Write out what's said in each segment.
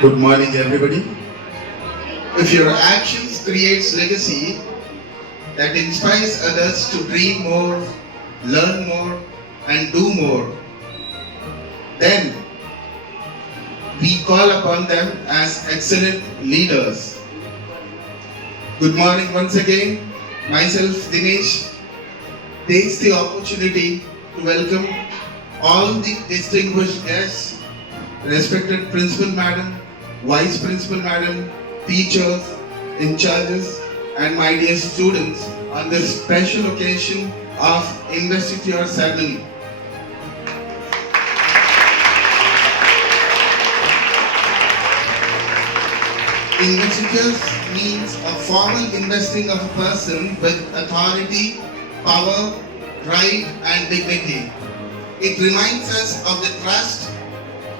Good morning, everybody. If your actions creates legacy that inspires others to dream more, learn more, and do more, then we call upon them as excellent leaders. Good morning once again. Myself, Dinesh, takes the opportunity to welcome all the distinguished guests, respected Principal Madam, Vice Principal Madam, teachers, in charges, and my dear students on this special occasion of investiture ceremony. Investiture means a formal investing of a person with authority, power, right, and dignity. It reminds us of the trust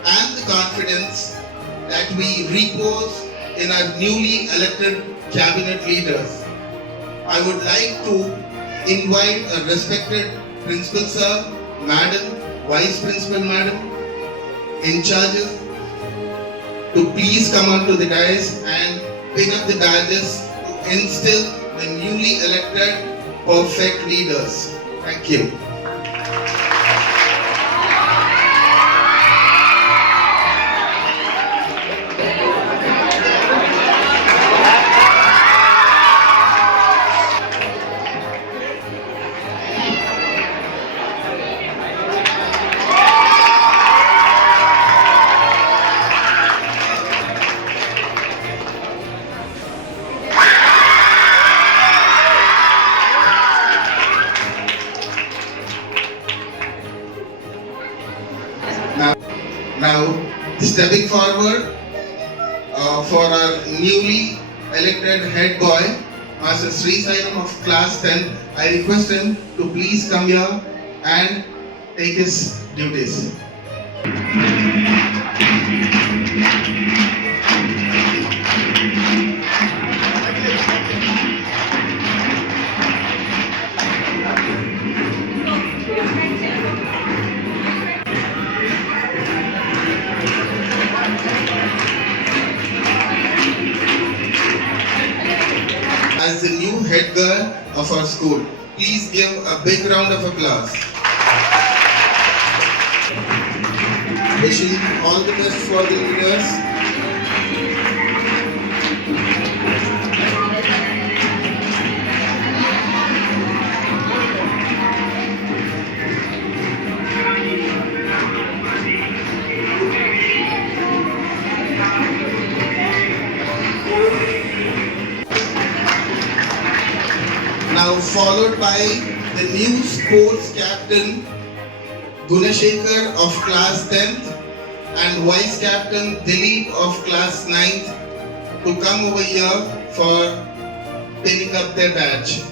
and the confidence that we repose in our newly elected cabinet leaders. I would like to invite a respected Principal Sir, Madam, Vice Principal Madam, in charges to please come onto the dais and pick up the badges to instill the newly elected perfect leaders. Thank you. Now, stepping forward for our newly elected head boy, Master Sri Sairam of class 10, I request him to please come here and take his duties. As the new head girl of our school, please give a big round of applause. Wishing all the best for the leaders. Now followed by the new sports captain Gunashekar of class 10th and vice captain Dilip of class 9th to come over here for pinning up their badge.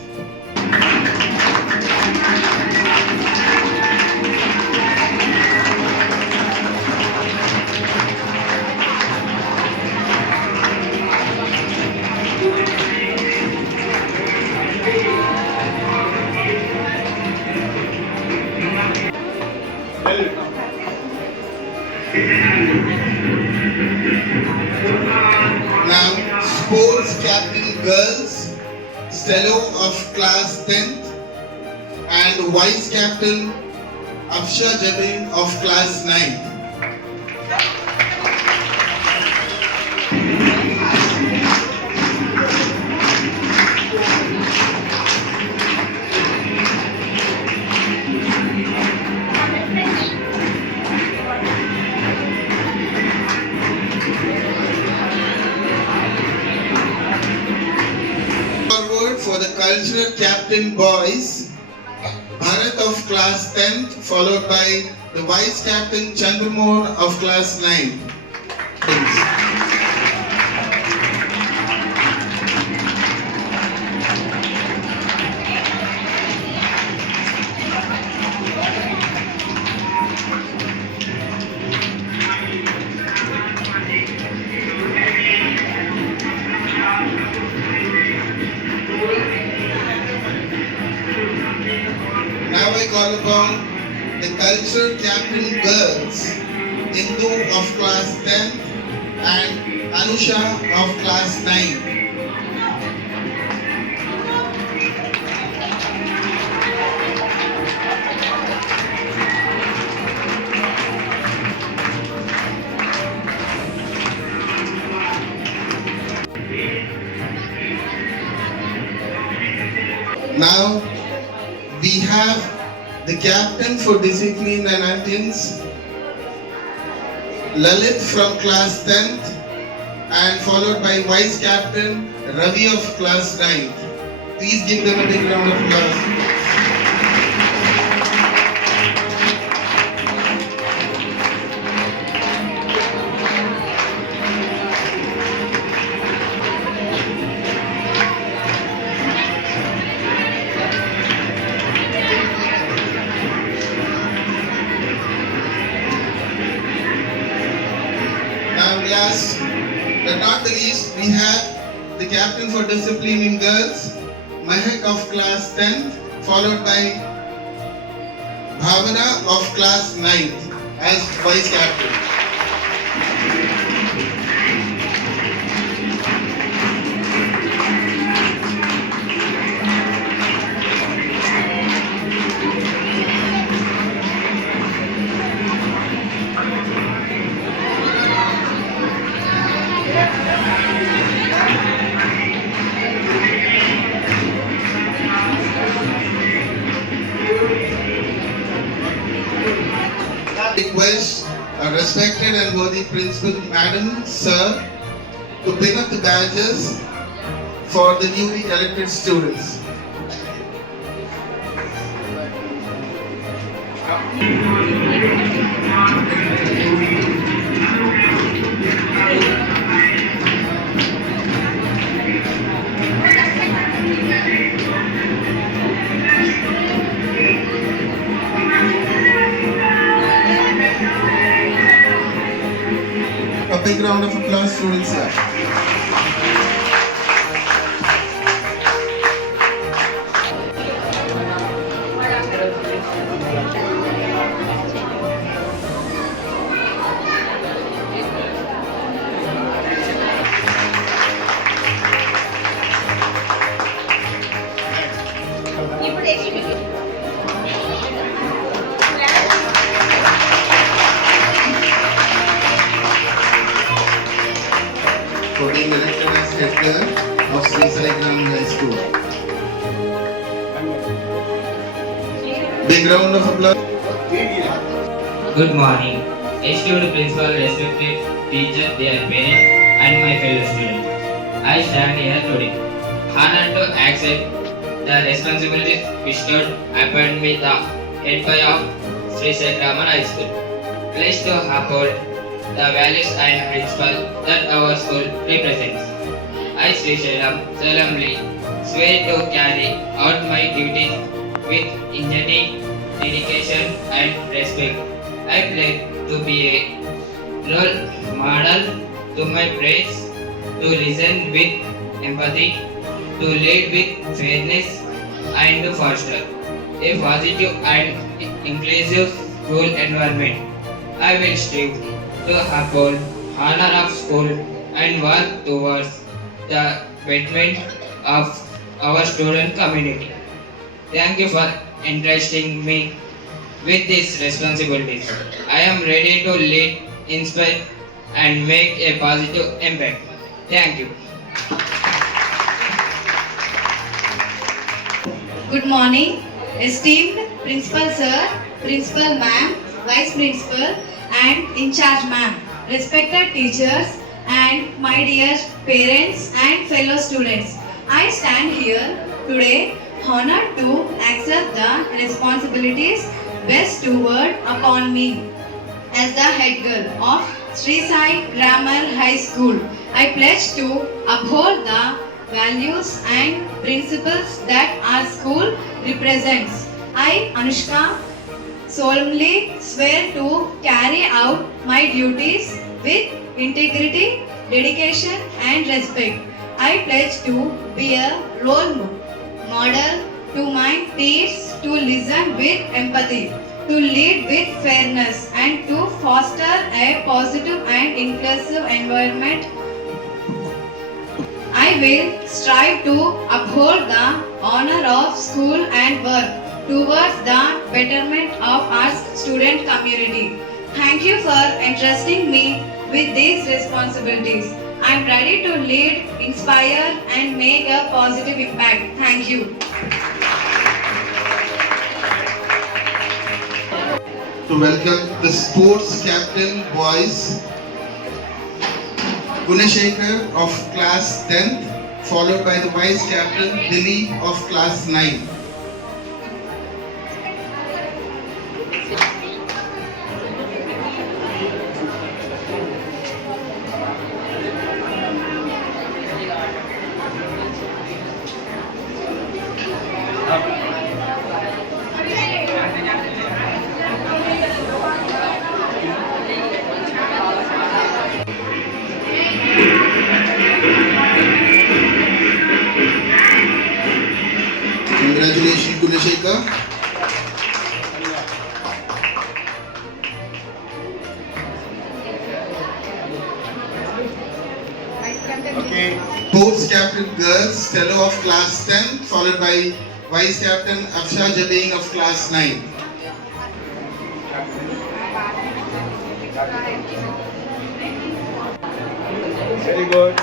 Now, sports captain girls, Stello of class 10th and vice captain Afsha Jabin of class 9th. For the cultural captain boys, Bharat of class 10th, followed by the vice captain Chandramohan of class 9th. Now I call upon the cultural captain girls, Indu of class 10th and Anusha of class 9. Now we have the captain for discipline and attendance, Lalit from class 10th, and followed by vice captain Ravi of class 9th. Please give them a big round of applause. Now last but not the least, we have the captain for discipline in girls, Mahek of class 10th, followed by Bhavana of class 9th as vice captain. Request a respected and worthy principal, Madam, Sir, to pin up the badges for the newly elected students. A big round of applause, students. For being elected as head girl of Sri Sai Grammar High School. Big round of applause. Good morning, esteemed principal, respected teachers, dear parents, and my fellow students. I stand here today, honored to accept the responsibilities bestowed upon me, the head boy of Sri Sai Grammar High School. Pledged to uphold the values and principles that our school represents. I, Sri Shailam, solemnly swear to carry out my duties with integrity, dedication, and respect. I pledge to be a role model to my friends, to listen with empathy, to lead with fairness, and to foster a positive and inclusive school environment. I will strive to uphold honor of school and work towards the betterment of our student community. Thank you for entrusting me with these responsibilities. I am ready to lead, inspire, and make a positive impact. Thank you. Good morning, esteemed Principal Sir, Principal Ma'am, Vice Principal, and In Charge Ma'am, respected teachers, and my dear parents and fellow students. I stand here today honored to accept the responsibilities bestowed upon me as the head girl of Sri Sai Grammar High School. I pledge to uphold the values and principles that our school represents. I, Anushka, solemnly swear to carry out my duties with integrity, dedication, and respect. I pledge to be a role model to my peers, to listen with empathy, to lead with fairness and to foster a positive and inclusive environment. I will strive to uphold the honor of school and work towards the betterment of our student community. Thank you for entrusting me with these responsibilities. I am ready to lead, inspire, and make a positive impact. Thank you. To welcome the sports captain boys, Gunashekar of class 10th, followed by the vice captain Dilip of class 9. Congratulations, Gunashekar. Sports captain girls, Stella of class 10, followed by vice captain Afsha Jabin of class 9. Very good.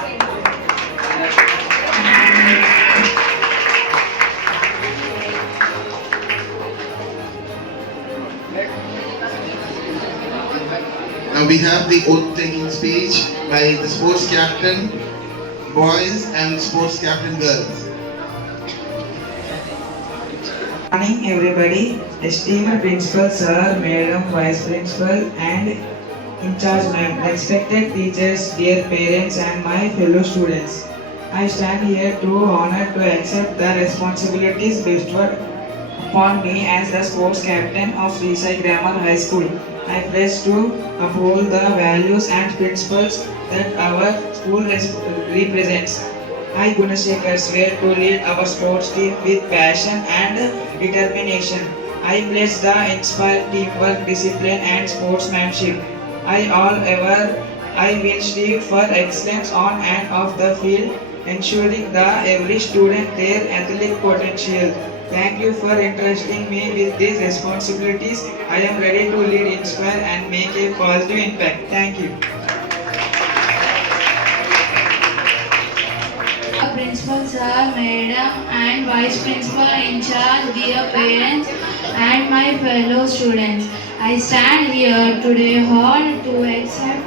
Now we have the oath taking speech by the sports captain boys and sports captain girls. Morning everybody, esteemed principal sir, madam, vice principal and in charge ma'am, respected teachers, dear parents and my fellow students. I stand here to honor to accept the responsibilities bestowed upon me as the sports captain of Sri Sai Grammar High School. I pledge to uphold the values and principles that our school represents. I, Gunashekar, swear to lead our sports team with passion and determination. I pledge the inspire teamwork, discipline and sportsmanship. I will strive for excellence on and off the field, ensuring that every student their athletic potential. Thank you for entrusting me with these responsibilities. I am ready to lead, inspire and make a positive impact. Thank you. Principal sir, madam and vice principal in charge, dear parents and my fellow students. I stand here today hard to accept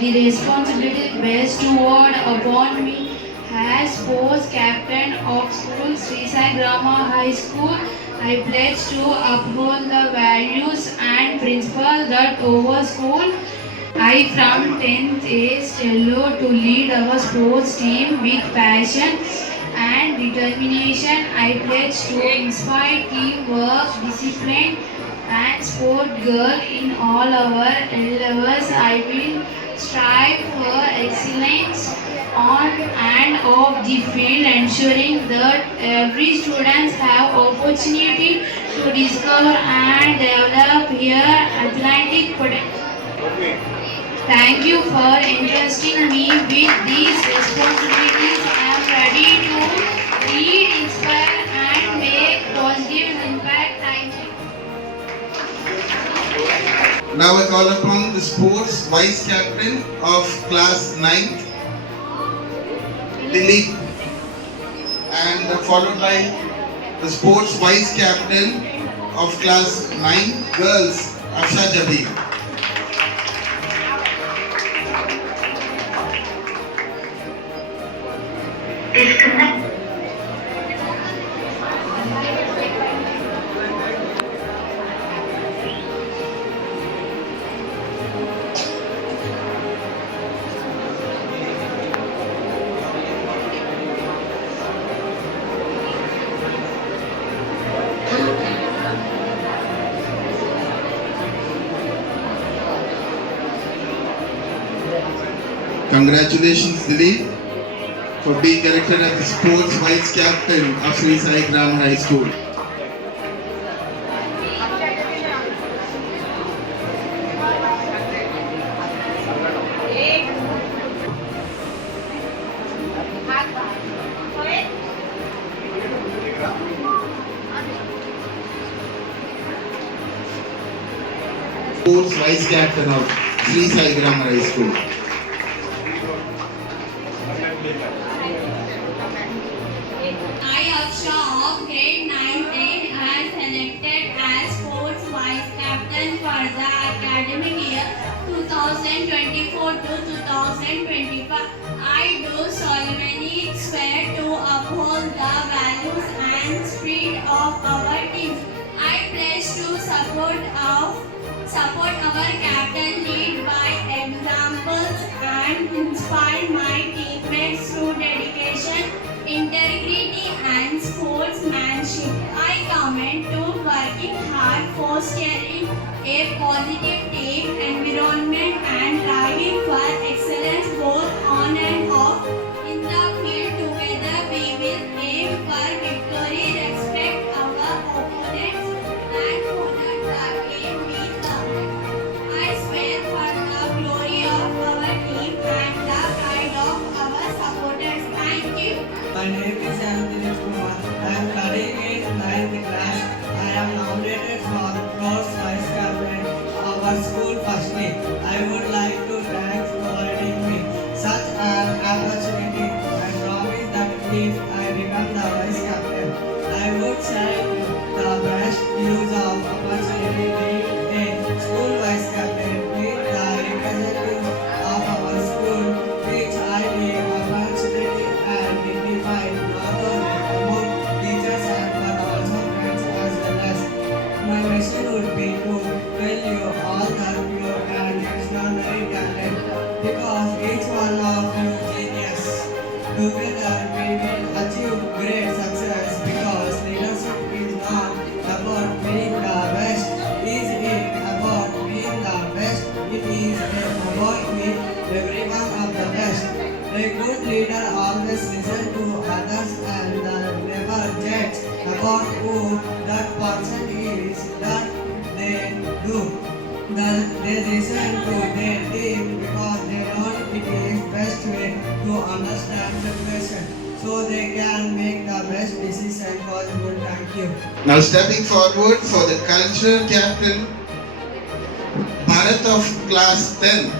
the responsibility based toward upon me as sports captain of school Sri Sai Grammar High School. I pledge to uphold the values and principles that over school. I from 10th age Stello to lead our sports team with passion and determination. I pledge to inspire teamwork, discipline and sport girl in all our endeavors. I will strive for excellence on and off the field, ensuring that every student have opportunity to discover and develop their athletic potential. Thank you for entrusting me with these responsibilities. I am ready to lead, inspire and make positive impact. Thank you. Now I call upon the sports vice captain of class 9th, Dilip, and followed by the sports vice captain of class 9 girls, Afsha Jabin. Congratulations, Dilip, for being elected as the sports vice captain of Sri Sai Grammar High School. sports vice captain of Sri Sai Grammar High School. I, Aksha of grade 9A, has selected as sports vice captain for the academic year 2024 to 2025. I do solemnly swear to uphold the values and spirit of our team. I pledge to support our captain, lead by examples, and inspire my teammates through dedication, integrity, and sportsmanship. I commit to working hard, fostering a positive team environment, and driving for excellence both on and off. In the field, together we will aim for victory, respect our opponents, and honor the game we love. I swear for the glory of our team and the pride of our supporters. Thank you. My name is Anthony Kumar. I am studying in 9th class. I am nominated for sports vice captain of our school firstly. I would like to thank providing me such an opportunity. I promise that if I become the vice captain, I would take the best use of opportunity being a school vice captain with the representatives of our school, which I leave opportunity and dignified not only among teachers but also friends as well as. My mission would be to tell you all that you and extraordinary talent because each one of you genius. Together we will achieve great success because leadership is not about being the best, is it about being the best, it is about being everyone of the best. A good leader always listens to others and never judge about who that person is that they do. They listen to their team because they know it is best way to understand the person so they can make the best decision possible. Thank you. Now stepping forward for the cultural captain, Bharat of class 10th,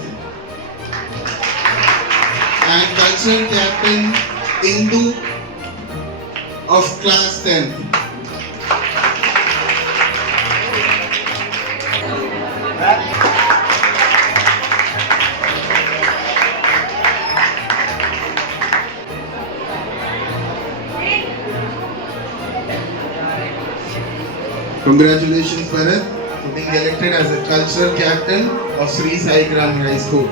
and cultural captain, Indu of class 10th. Congratulations, Bharat, for being elected as the cultural captain of Sri Sai Grammar High School.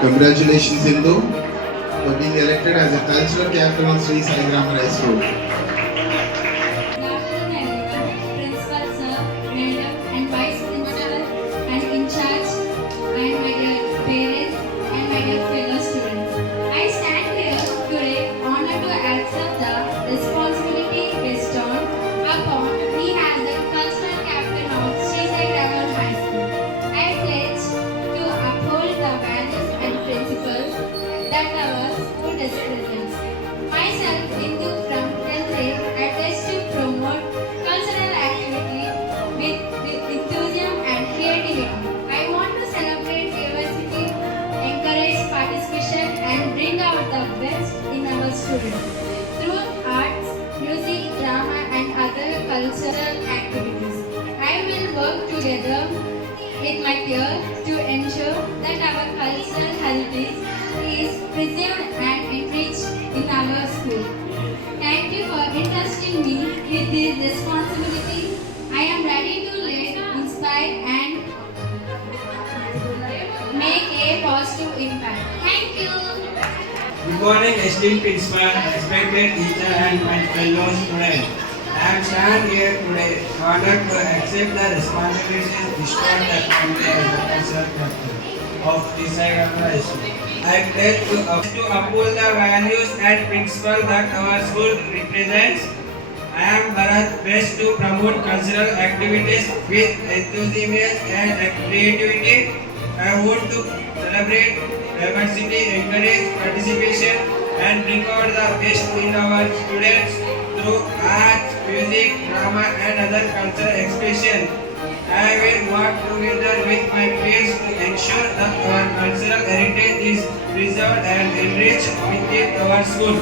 Congratulations, Indu, for being elected as a cultural captain of Sri Sai Grammar High School. Good afternoon, everyone. Principal sir, madam, and vice principal, and in charge, and my dear parents, and my dear fellow students. I stand here today honored to accept the responsibility bestowed upon me as the cultural captain of Sri Sai Grammar High School. I pledge to uphold the values and principles that our school represents. Myself, Indu from 10th grade, I pledge to promote cultural activities with enthusiasm and creativity. I want to celebrate diversity, encourage participation, and bring out the best in our students through arts, music, drama, and other cultural activities. I will work together with my peers to ensure that our cultural heritage is preserved and enriched in our school. Thank you for entrusting me with this responsibility. I am ready to lead, inspire, and make a positive impact. Thank you. Good morning, esteemed principal, respected teacher, and my fellow students. I am stand here today honored to accept the responsibility bestowed upon me as the cultural captain of the Sai Grammar High School. I pledge to uphold the values and principles that our school represents. I am Bharat, best to promote cultural activities with enthusiasm and creativity. I want to celebrate diversity, encourage participation, and bring out the best in our students through arts, music, drama, and other cultural expression. I will work together with my peers to ensure that our cultural heritage is preserved and enriched within our school.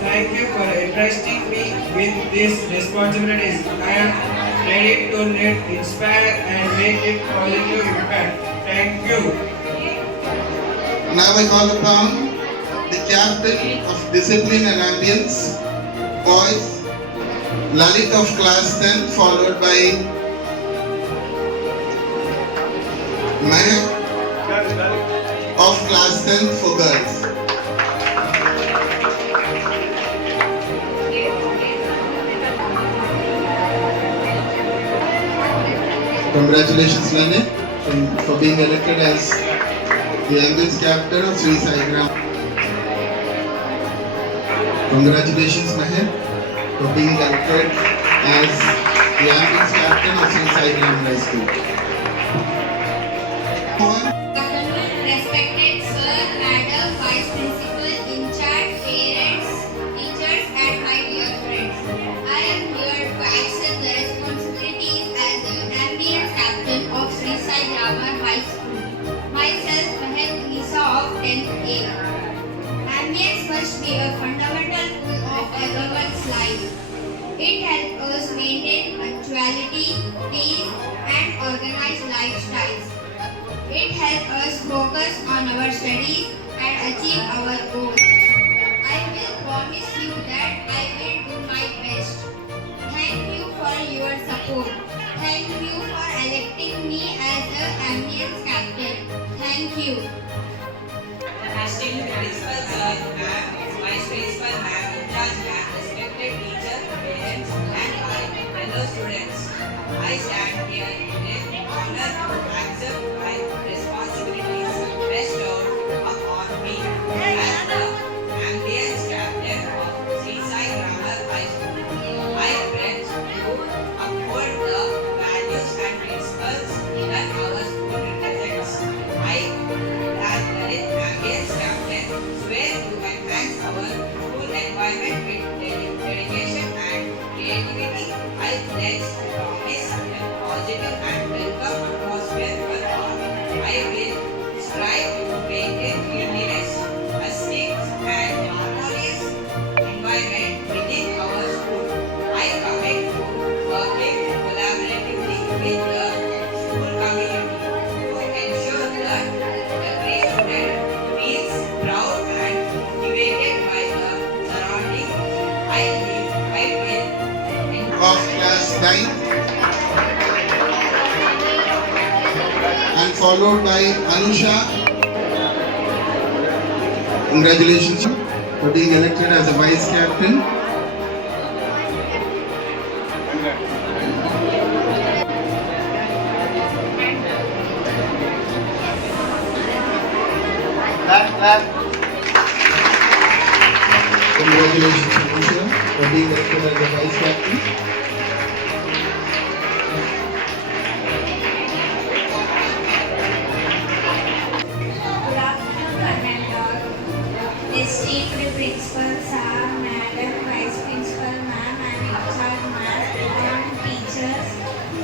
Thank you for entrusting me with these responsibilities. I am ready to lead, inspire, and make a positive impact. Thank you. Now I call upon the captain of discipline and ambience, boys, Lalit of class 10, followed by Mehak of class 10 for girls. Congratulations, Lalit, for being elected as the youngest captain of Sri Sai Gram. Congratulations, Mehak, for being elected as the youngest captain of Sri Sai Gram High School. Respected sir, madam, vice principal, in charge, parents, teachers, and my dear friends. I am here to accept the responsibilities as the ambience captain of Sri Sai Grammar High School. Myself, Mehak Nisa of 10th A. Ambience must be a fundamental tool of everyone's life. It helps us maintain punctuality, peace, and organized lifestyles. It helps us focus on our studies and achieve our goals. I will promise you that I will do my best. Thank you for your support. Thank you for electing me as the ambience captain. Thank you. Esteemed principal sir, ma'am, vice principal ma'am, in charge ma'am, respected teacher, parents, and my fellow students. I stand here today honored to accept my responsibilities bestowed upon me as the ambience captain of Sri Sai Grammar High School. I pledge to uphold the values and principles that our school represents. I, as the ambience captain, swear to enhance our school environment with dedication and creativity. I pledge to promise a positive and welcome atmosphere for all. I will strive to maintain cleanliness, a safe and harmonious environment within our school. I commit to working collaboratively with the school community to ensure that every student feels proud and motivated by the surroundings I live. I will Of class 9 and followed by Anusha. Congratulations for being elected as a vice captain. Congratulations, Anusha, for being elected as a vice captain. Good afternoon, Karnataka. Esteemed principal sir, madam, vice principal ma'am, and in charge ma'am, teachers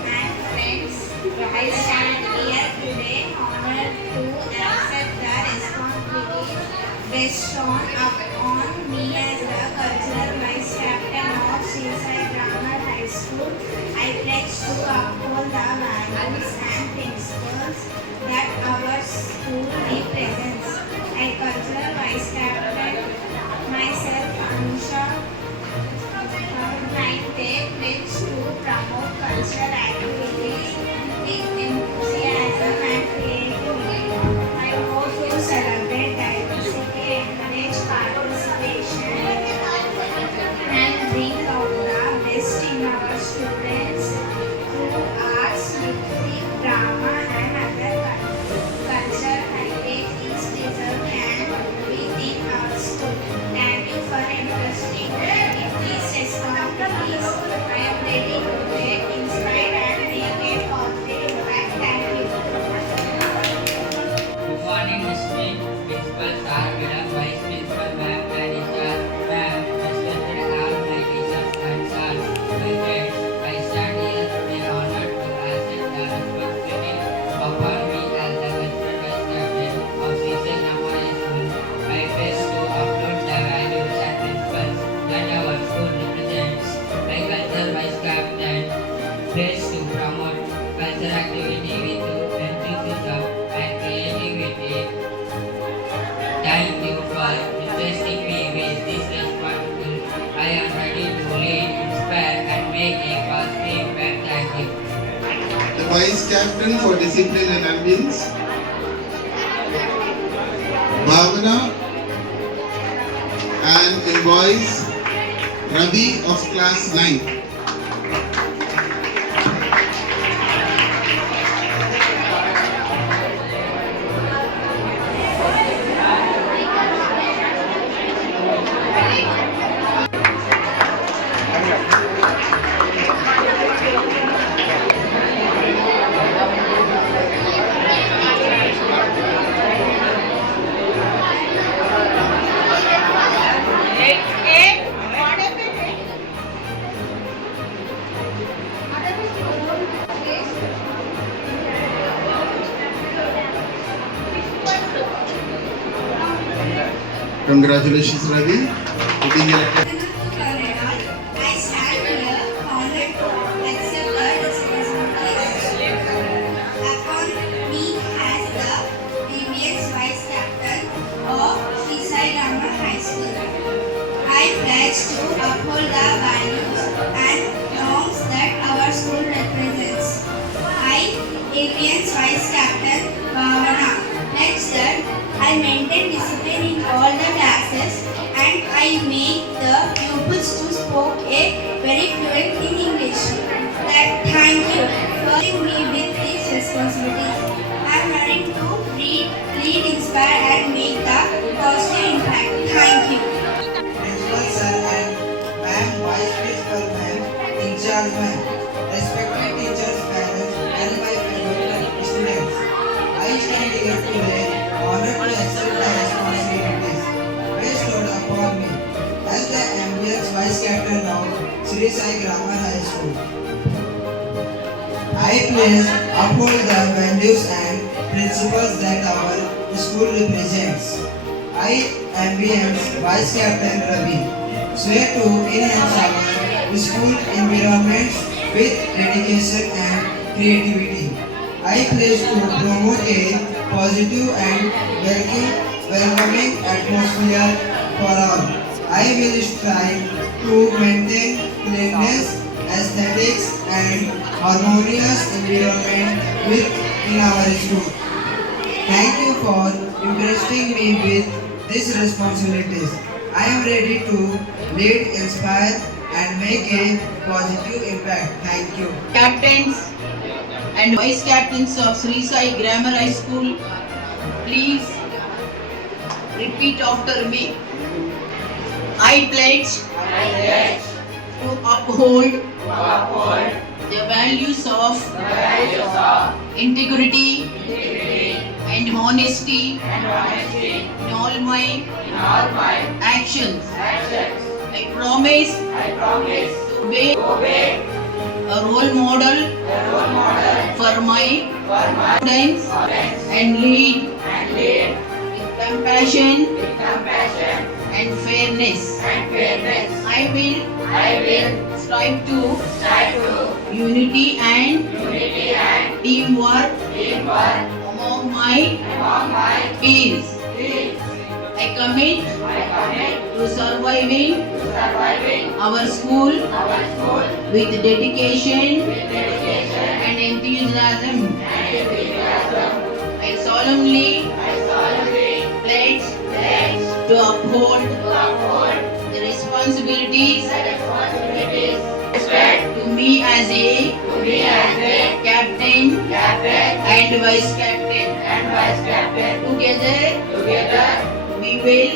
and friends. I stand here today honored to accept the responsibilities bestowed upon me as the cultural vice captain of Sri Sai Grammar High School. I pledge to uphold the values and principles that our school represents. I cultural vice captain myself, Anusha, from 9th A, pledge to promote cultural activities with enthusiasm and creativity. I hope to celebrate diversity, encourage participation, and bring out the best in our students through arts, music, drama, and other cultural heritage is preserved and Vice Captain for Discipline and Ambience, Bhavana, and in boys, Ravi of class 9. Congratulations, Ravi, for being elected. I stand here honored to accept the responsibilities upon me as the previous vice captain of Sri Sai Rama High School. I pledge to uphold the values and norms that our school represents. I, Indian's vice captain Bhavana, pledge that I maintain discipline in all the classes and I make the pupils to speak a very fluent in English. Thank you for giving me with these responsibilities. I am ready to lead, inspire and make the positive impact. Thank you. Principal sir and ma'am, vice principal ma'am, in charge ma'am, respected teachers, parents, and my fellow students. I stand here today honored to accept the responsibilities bestowed upon me as the ambulance vice captain of Sri Sai Grammar High School. I pledge uphold the values and principles that our school represents. I, ambulance vice captain Ravi, swear to enhance our school environments with dedication and creativity. I pledge to promote a positive and welcoming atmosphere for all. I will strive to maintain cleanliness, aesthetics, and harmonious environment within our school. Thank you for entrusting me with these responsibilities. I am ready to lead, inspire, and make a positive impact. Thank you. Captains and vice captains of Sri Sai Grammar High School, please repeat after me. I pledge to uphold the values of integrity and honesty in all my actions. I promise to be a role model for my students and lead with compassion and fairness. I will strive to unity and teamwork among my peers. I commit to surviving our school with dedication and enthusiasm. I solemnly pledge to uphold the responsibilities to me as a captain and vice captain. Together we will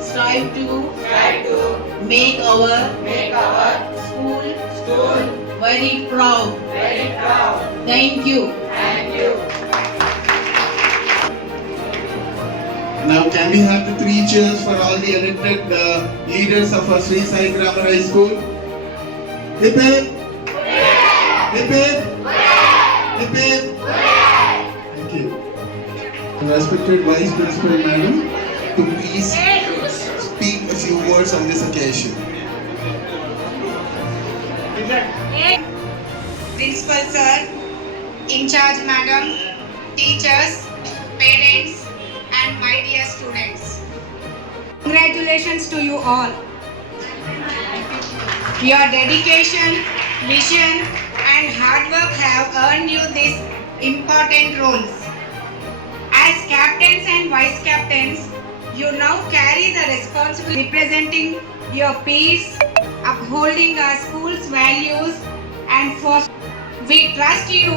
strive to make our school very proud. Thank you. Now, can we have the 3 cheers for all the elected leaders of our Sri Sai Grammar High School? Hip hip! Hip hip! Hip hip! Thank you. Respected Vice Principal Madam, to please speak a few words on this occasion. Principal Sir, in charge Madam, teachers, parents, and my dear students. Congratulations to you all. Your dedication, vision, and and hard work have earned you these important roles. As captains and vice captains, you now carry the responsibility representing your peers, upholding our school's values, and for we trust you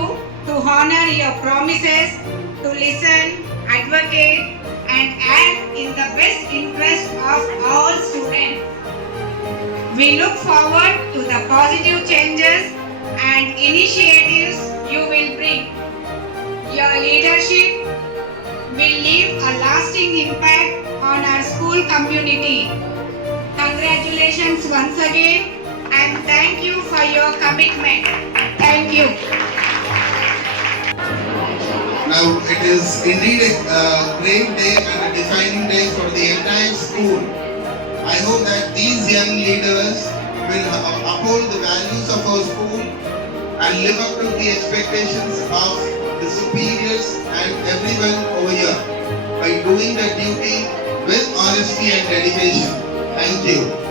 to honor your promises, to listen, advocate, and act in the best interest of all students. We look forward to the positive changes and initiatives you will bring. Your leadership will leave a lasting impact on our school community. Congratulations once again and thank you for your commitment. Thank you. Now it is indeed a great day and a defining day for the entire school. I hope that these young leaders will uphold the values of our school and live up to the expectations of the superiors and everyone over here by doing their duty with honesty and dedication. Thank you.